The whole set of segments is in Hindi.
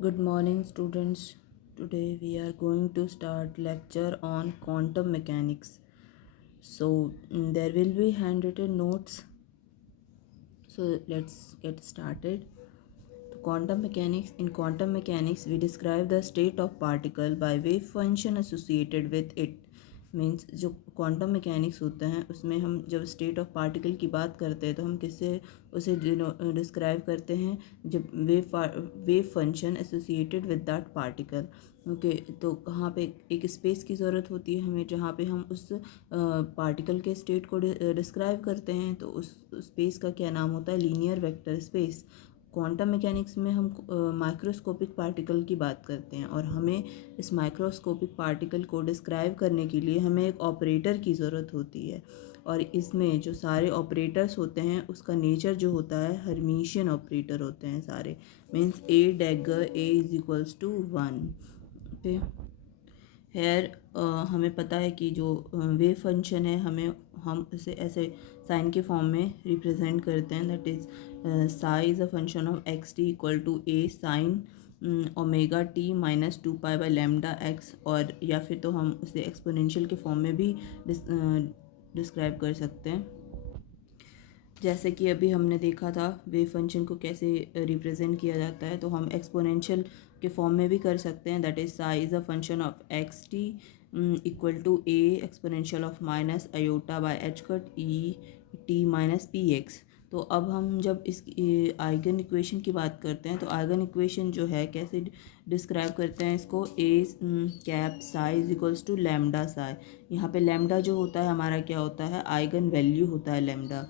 Good morning, students. Today we are going to start lecture on quantum mechanics. So there will be handwritten notes. So let's get started. Quantum mechanics. In quantum mechanics, we describe the state of particle by wave function associated with it. Means जो क्वांटम मैकेनिक्स होते हैं उसमें हम जब स्टेट ऑफ पार्टिकल की बात करते हैं तो हम किससे उसे डिस्क्राइब करते हैं जब wave function associated with that particle. Okay, तो कहाँ पे एक स्पेस की ज़रूरत होती है हमें जहाँ पे हम उस पार्टिकल के स्टेट को डिस्क्राइब करते हैं, तो उस स्पेस का क्या नाम होता है? Linear vector space. Quantum mechanics में हम माइक्रोस्कोपिक पार्टिकल की बात करते हैं और हमें इस माइक्रोस्कोपिक पार्टिकल को डिस्क्राइब करने के लिए हमें एक ऑपरेटर की ज़रूरत होती है और इसमें जो सारे ऑपरेटर्स होते हैं उसका नेचर जो होता है हर्मिशियन ऑपरेटर होते हैं सारे। Means A dagger A is equals to 1। Okay, here हमें पता है कि जो वेव फंक्शन है हम इसे ऐसे साइन के फॉर्म में रिप्रेजेंट करते हैं, that is psi is a function of x t equal to A sine omega t minus 2 pi by lambda x, और या फिर तो हम उसे एक्सपोनेंशियल के फॉर्म में भी डिस्क्राइब कर सकते हैं। जैसे कि अभी हमने देखा था वेव फंक्शन को कैसे रिप्रेजेंट किया जाता है, तो हम एक्सपोनेंशियल के फॉर्म में भी कर सकते हैं, that is psi is a function of x t equal to A exponential of minus iota by h cut e t minus p x. तो अब हम जब इस आइगन इक्वेशन की बात करते हैं तो आइगन इक्वेशन जो है कैसे डिस्क्राइब करते हैं इसको, A cap psi is equals to lambda psi. यहाँ पे लैम्डा जो होता है हमारा क्या होता है? आइगन वैल्यू होता है लैम्डा।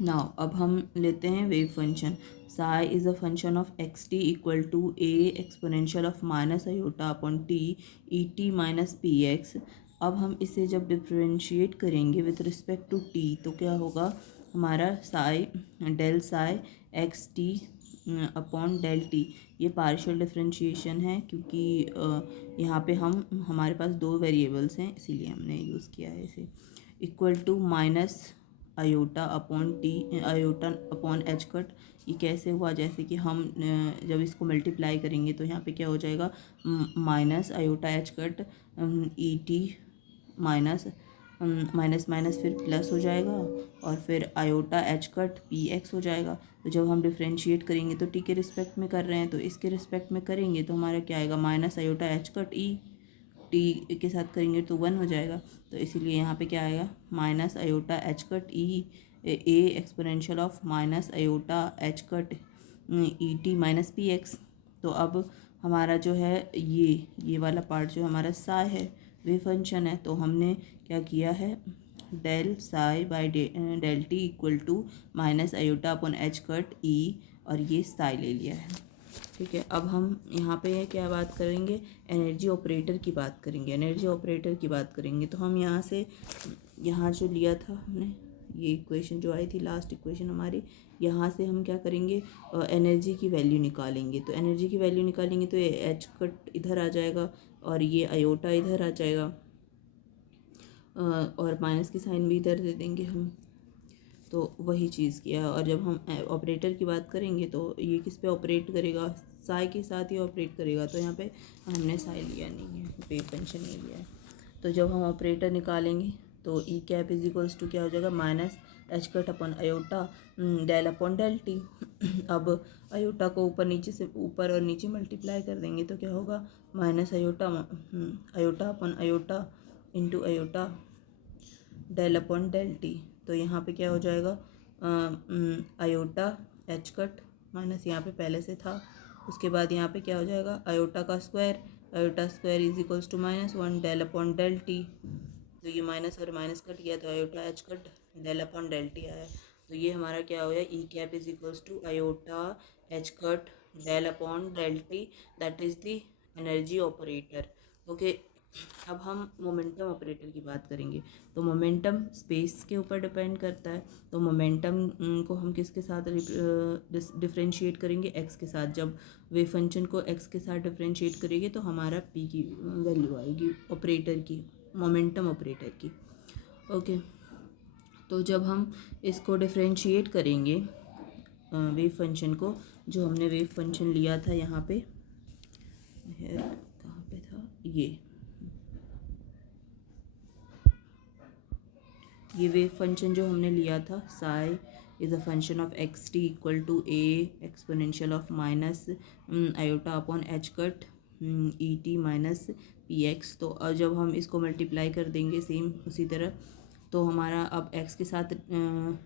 नाउ अब हम लेते हैं wave function. Psi is a function of x t equal to A exponential of minus iota upon t e t minus p x. अब हम इसे जब डिफ्रेंशिएट करेंगे विथ रिस्पेक्ट टू टी तो क्या होगा? हमारा psi del psi x t upon del t, ये पार्शियल डिफ्रेंशिएशन है क्योंकि यहाँ पे हमारे पास दो वेरिएबल्स हैं इसीलिए हमने यूज़ किया है इसे। Equal to minus iota upon t iota upon h cut. ये कैसे हुआ? जैसे कि हम जब इसको मल्टीप्लाई करेंगे तो यहाँ पे क्या हो जाएगा? Minus iota h cut e t minus minus minus फिर प्लस हो जाएगा और फिर iota h cut P x हो जाएगा। तो जब हम डिफ्रेंशिएट करेंगे तो टी के रिस्पेक्ट में कर रहे हैं तो इसके रिस्पेक्ट में करेंगे तो हमारा क्या आएगा? Minus iota h cut e T के साथ करेंगे तो 1 हो जाएगा। तो इसीलिए यहाँ पे क्या आएगा? Minus iota h cut E A exponential of minus iota h cut e t minus p x. तो अब हमारा जो है ये वाला पार्ट जो हमारा साई है वे फंक्शन है, तो हमने क्या किया है? Del psi by del t equal to minus iota upon h cut E, और ये साई ले लिया है। ठीक है, अब हम यहाँ पे क्या बात करेंगे? एनर्जी ऑपरेटर की बात करेंगे। एनर्जी ऑपरेटर की बात करेंगे तो हम यहाँ से यहाँ जो लिया था हमने, ये इक्वेशन जो आई थी लास्ट इक्वेशन हमारी, यहाँ से हम क्या करेंगे? एनर्जी की वैल्यू निकालेंगे। तो एनर्जी की वैल्यू निकालेंगे तो ये एच कट इधर आ जाएगा और ये आयोटा इधर आ जाएगा और माइनस की साइन भी इधर दे देंगे हम। तो वही चीज़ किया। और जब हम ऑपरेटर की बात करेंगे तो ये किस पे ऑपरेट करेगा? साई के साथ ही ऑपरेट करेगा। तो यहाँ पे हमने साई लिया नहीं है, वेव फंक्शन नहीं लिया है। तो जब हम ऑपरेटर निकालेंगे तो e cap is equals to क्या हो जाएगा? Minus h cut upon iota del upon del t. अब अयोटा को ऊपर नीचे से ऊपर और नीचे मल्टीप्लाई कर देंगे तो क्या होगा? Minus iota iota upon iota into iota del upon del t. तो यहाँ पे क्या हो जाएगा? अयोटा एच कट माइनस यहाँ पे पहले से था, उसके बाद यहाँ पे क्या हो जाएगा? Iota square is equals to -1 del upon del t. तो ये माइनस और माइनस कट गया तो iota h cut del upon del t आया। तो ये हमारा क्या हो गया? E cap is equals to iota h cut del upon del t, that is the energy operator. Okay, अब हम मोमेंटम ऑपरेटर की बात करेंगे। तो मोमेंटम स्पेस के ऊपर डिपेंड करता है। तो मोमेंटम को हम किसके साथ डिफरेंशिएट करेंगे? एक्स के साथ। जब वेव फंक्शन को एक्स के साथ डिफरेंशिएट करेंगे तो हमारा पी की वैल्यू आएगी ऑपरेटर की, मोमेंटम ऑपरेटर की। ओके, तो जब हम इसको डिफरेंशिएट करेंगे वेव फंक्शन को, जो हमने वेव फंक्शन लिया था यहाँ पे, कहाँ पे था ये वेव फंक्शन जो हमने लिया था, psi is a function of x t equal to A exponential of minus iota upon h cut e t minus p x. तो जब हम इसको मल्टीप्लाई कर देंगे सेम उसी तरह, तो हमारा अब x के साथ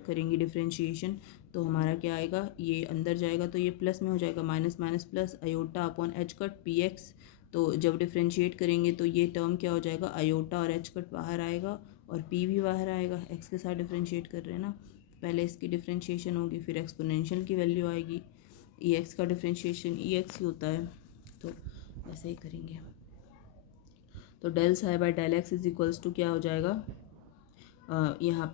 करेंगे डिफ्रेंशिएशन, तो हमारा क्या आएगा, ये अंदर जाएगा तो ये प्लस में हो जाएगा, minus minus plus iota upon h cut P x. तो जब डिफ्रेंशिएट करेंगे तो ये टर्म क्या हो जाएगा, आयोटा और एच कट बाहर आएगा और p भी बाहर आएगा। x के साथ डिफ्रेंशिएट कर रहे हैं ना, पहले इसकी डिफ्रेंशिएशन होगी, फिर एक्सपोनेंशियल की वैल्यू आएगी, ex का डिफ्रेंशिएशन ex ही होता है, तो ऐसे ही करेंगे। तो del psi by del x is equals to क्या हो जाएगा, यहाँ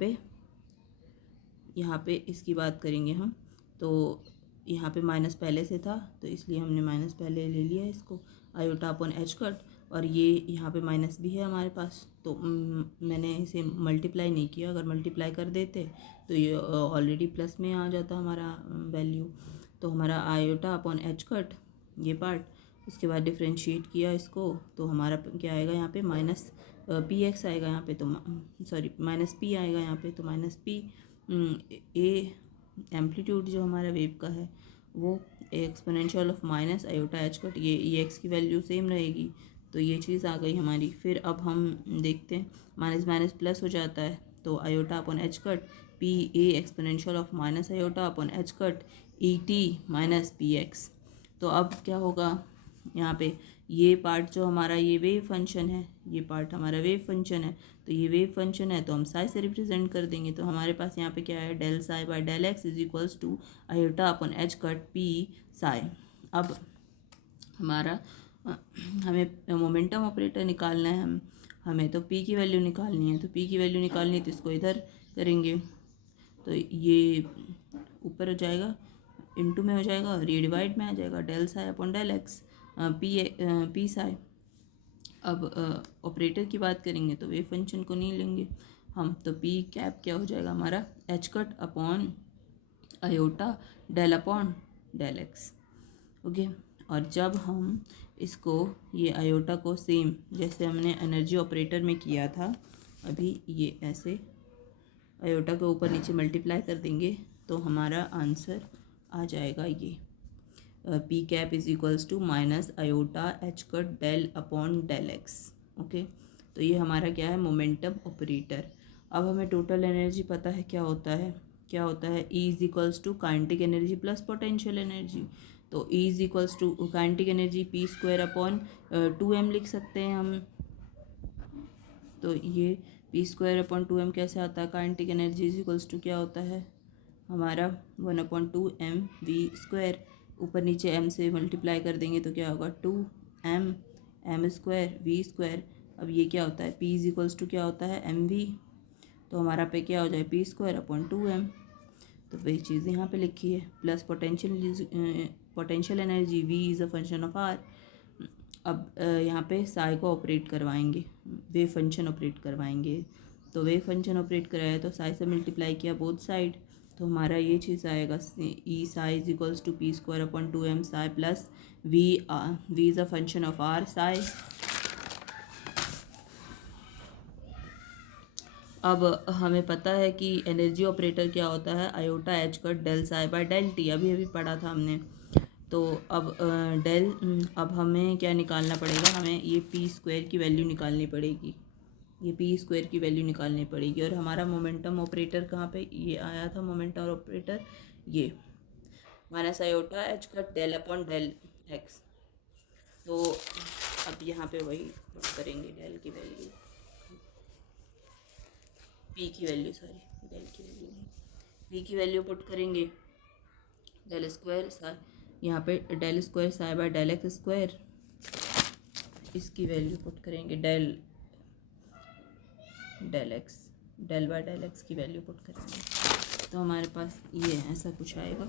पे इसकी बात करेंगे हम, तो यहाँ पे माइनस पहले से था तो इसलिए हमने माइनस पहले ले लिया इसको, आयोटा अपॉन एच कट, और ये यहाँ पे माइनस भी है हमारे पास, तो मैंने इसे मल्टीप्लाई नहीं किया, अगर मल्टीप्लाई कर देते तो ये ऑलरेडी प्लस में आ जाता हमारा वैल्यू। तो हमारा आयोटा अपॉन एच कट ये पार्ट, उसके बाद डिफ्रेंशिएट किया इसको, तो हमारा क्या आएगा यहाँ पे, माइनस पी एक्स आएगा यहाँ पे, तो सॉरी माइनस पी आएगा यहाँ पे, तो माइनस पी ए एम्पलीट्यूड जो हमारा वेव का है वो exponential of minus iota h cut, ये एक्स की वैल्यू सेम रहेगी, तो ये चीज़ आ गई हमारी। फिर अब हम देखते हैं, माइनस माइनस प्लस हो जाता है, तो iota upon h cut P A exponential of minus iota upon h cut e t minus p x. तो अब क्या होगा, यहाँ पे ये पार्ट जो हमारा ये वेव फंक्शन है, ये पार्ट हमारा वेव फंक्शन है, तो ये वेव फंक्शन है तो हम साई से रिप्रेजेंट कर देंगे। तो हमारे पास यहाँ पे क्या है, del psi by del x is equals to iota upon h cut p psi. अब हमारा हमें मोमेंटम ऑपरेटर निकालना है, हमें तो पी की वैल्यू निकालनी है, तो पी की वैल्यू निकालनी है तो इसको इधर करेंगे, तो ये ऊपर हो जाएगा, इनटू में हो जाएगा और ये डिवाइड में आ जाएगा, del psi upon del x p psi. अब ऑपरेटर की बात करेंगे तो वेव फंक्शन को नहीं लेंगे हम, तो पी कैप क्या हो जाएगा हमारा, h cut upon iota del upon del x. Okay, और जब हम इसको ये आयोटा को सेम जैसे हमने एनर्जी ऑपरेटर में किया था, अभी ये ऐसे आयोटा के ऊपर नीचे मल्टीप्लाई कर देंगे तो हमारा आंसर आ जाएगा ये p cap is equals to minus iota h cut del upon del x. Okay, तो ये हमारा क्या है, मोमेंटम ऑपरेटर। अब हमें टोटल एनर्जी पता है क्या होता है E is equals to kinetic energy plus potential energy. तो E is equals to kinetic energy p square upon 2m लिख सकते हैं हम, तो ये पी स्क्वायर अपॉन 2m कैसे आता है, kinetic energy is equals to क्या होता है हमारा 1/2mv², ऊपर नीचे m से मल्टीप्लाई कर देंगे तो क्या होगा 2m v²। अब ये क्या होता है, p इज इक्वल्स टू क्या होता है mv, तो हमारा पे क्या हो जाए p² अपॉन 2m, तो वही चीज़ यहाँ पे लिखी है, plus potential energy v is a function of r। अब यहाँ पे साई को ऑपरेट करवाएंगे, वेव फंक्शन ऑपरेट करवाएंगे, तो वेव फंक्शन ऑपरेट कराया तो साई से मल्टीप्लाई किया बोथ साइड, तो हमारा ये चीज़ आएगा E psi is equals to p² upon 2m psi plus v is a function of r psi. अब हमें पता है कि एनर्जी ऑपरेटर क्या होता है, iota h cut del psi by del t, अभी अभी पढ़ा था हमने। तो अब अब हमें क्या निकालना पड़ेगा, हमें ये p² की वैल्यू निकालनी पड़ेगी, ये p² की वैल्यू निकालनी पड़ेगी। और हमारा मोमेंटम ऑपरेटर कहाँ पे ये आया था, मोमेंटम ऑपरेटर ये minus iota h cut del upon del x. तो अब यहाँ पे वही करेंगे, डेल की वैल्यू पी की वैल्यू सॉरी डेल की वैल्यू नहीं, पी की वैल्यू पुट करेंगे, डेल स्क्वायर साई, यहाँ पे del square psi by del x square, इसकी वैल्यू पुट करेंगे del x, del by del x की वैल्यू पुट करेंगे, तो हमारे पास ये ऐसा कुछ आएगा,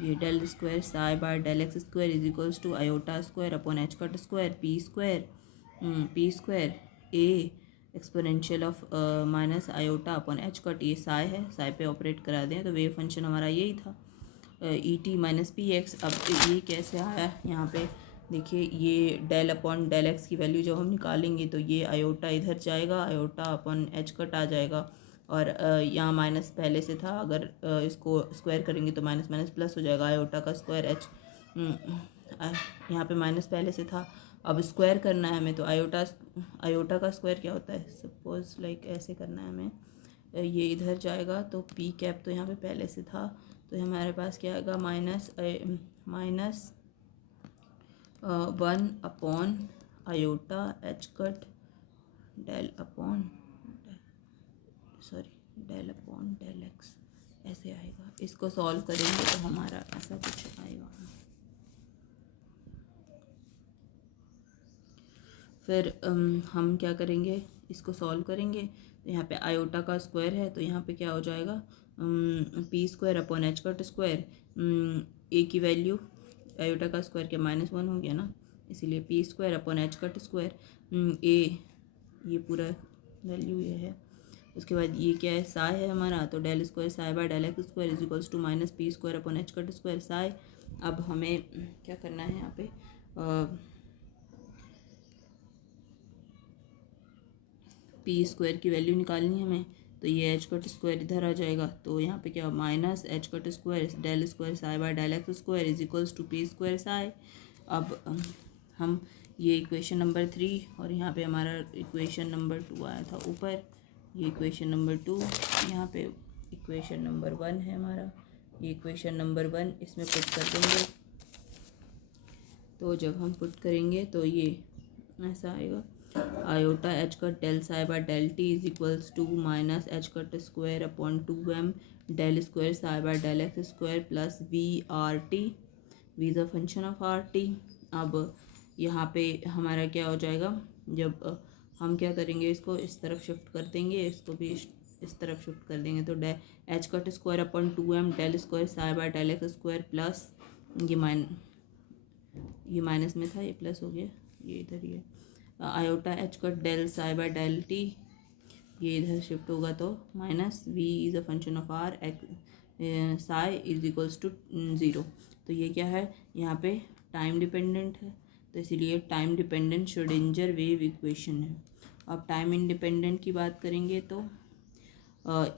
ये del square psi by del x square is equals to iota square upon h cut square p square A exponential of minus iota upon h cut, ये साई है, साई पे ऑपरेट करा दें तो वेव फंक्शन हमारा यही था। ई टी माइनस पी एक्स। अब ये कैसे आया यहाँ पे देखिए, ये डेल अपॉन डेल एक्स की वैल्यू जब हम निकालेंगे तो ये आयोटा इधर जाएगा, आयोटा अपॉन एच कट आ जाएगा, और यहाँ माइनस पहले से था, अगर इसको स्क्वायर करेंगे तो माइनस माइनस प्लस हो जाएगा, आयोटा का स्क्वायर एच, यहाँ पे माइनस पहले से था, अब स्क्वायर करना है हमें, तो आयोटा का स्क्वायर क्या होता है, सपोज लाइक ऐसे करना है हमें, ये इधर जाएगा तो पी कैप तो यहाँ पे पहले से था, तो हमारे पास क्या आएगा, minus 1 upon iota h cut del upon del upon del x, ऐसे आएगा। इसको सॉल्व करेंगे तो हमारा ऐसा कुछ आएगा। फिर हम क्या करेंगे, इसको सॉल्व करेंगे तो यहाँ पे आयोटा का स्क्वायर है, तो यहाँ पे क्या हो जाएगा, p square upon h cut square, A की वैल्यू आयोटा का स्क्वायर क्या -1 हो गया ना, इसीलिए p square upon h cut square, A ये पूरा वैल्यू ये है। उसके बाद ये क्या है, साई है हमारा, तो del square psi by del x square is equals to minus p square upon h cut square psi. अब हमें क्या करना है यहाँ पे, पी स्क्वायर की वैल्यू निकालनी है हमें, तो ये एच कट स्क्वायर इधर आ जाएगा, तो यहाँ पे क्या minus h cut square del square psi by del x square is equals to p square psi. अब हम ये इक्वेशन नंबर 3 और यहाँ पे हमारा इक्वेशन नंबर 2 आया था ऊपर, ये इक्वेशन नंबर 2, यहाँ पे इक्वेशन नंबर 1 है हमारा, ये इक्वेशन नंबर 1 इसमें पुट कर देंगे, तो जब हम पुट करेंगे तो ये ऐसा आएगा, iota h cut del psi by del t is equals to minus h cut square upon 2m del square psi by del x square plus we r t, v is a function of r t. अब यहाँ पे हमारा क्या हो जाएगा, जब हम क्या करेंगे, इसको इस तरफ शिफ्ट कर देंगे, इसको भी इस तरफ शिफ्ट कर देंगे, तो h cut square upon 2m del square psi by del x square plus ये माइनस में था, ये प्लस हो गया, ये इधर ही है, iota h cut del psi by del t, ये इधर शिफ्ट होगा तो minus v is a function of r x psi is equals to 0। तो ये क्या है, यहाँ पे टाइम डिपेंडेंट है, तो इसीलिए time dependent Schrodinger wave equation है। अब टाइम इंडिपेंडेंट की बात करेंगे तो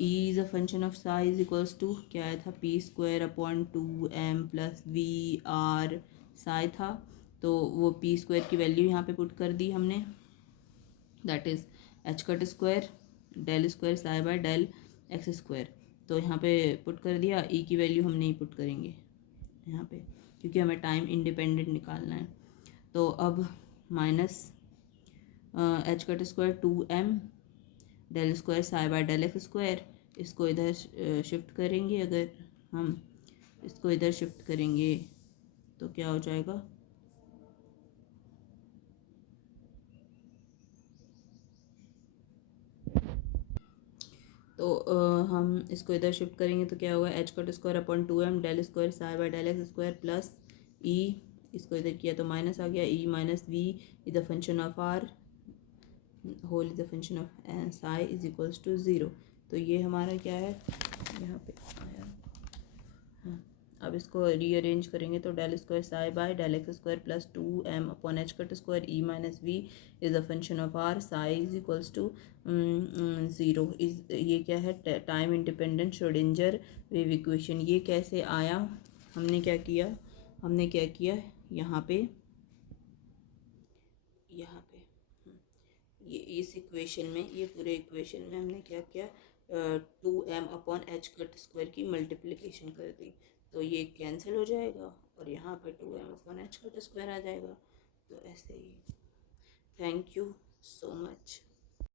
E is a function of psi is equals to क्या आया था, p square upon 2m plus we R psi था, तो वो पी स्क्वायर की वैल्यू यहाँ पे पुट कर दी हमने, that is h cut square del square psi by del x square, तो यहाँ पे पुट कर दिया, ई की वैल्यू हम नहीं पुट करेंगे यहाँ पे क्योंकि हमें टाइम इंडिपेंडेंट निकालना है। तो अब minus h cut square 2m del square psi by del x square, इसको इधर शिफ्ट करेंगे, अगर हम इसको इधर शिफ्ट करेंगे तो क्या हो जाएगा, तो हम इसको इधर शिफ्ट करेंगे तो क्या होगा, h cut square upon 2m del square psi by del x square plus E, इसको इधर किया तो माइनस आ गया, E minus we is the function of R whole is the function of psi is equals to 0। तो ये हमारा क्या है, यहाँ पे आया। हाँ, अब इसको रीअरेंज करेंगे तो del square psi by del x square plus 2m upon h cut square e minus we is the function of r psi is equals to 0 is, ये क्या है, time independent Schrodinger wave equation. ये कैसे आया, हमने क्या किया यहाँ पे ये इस इक्वेशन में, ये पूरे इक्वेशन में हमने क्या किया, 2m upon h cut square की मल्टीप्लिकेशन कर दी, तो ये कैंसिल हो जाएगा और यहाँ पे 2m upon h cut square आ जाएगा। तो ऐसे ही, थैंक यू सो मच।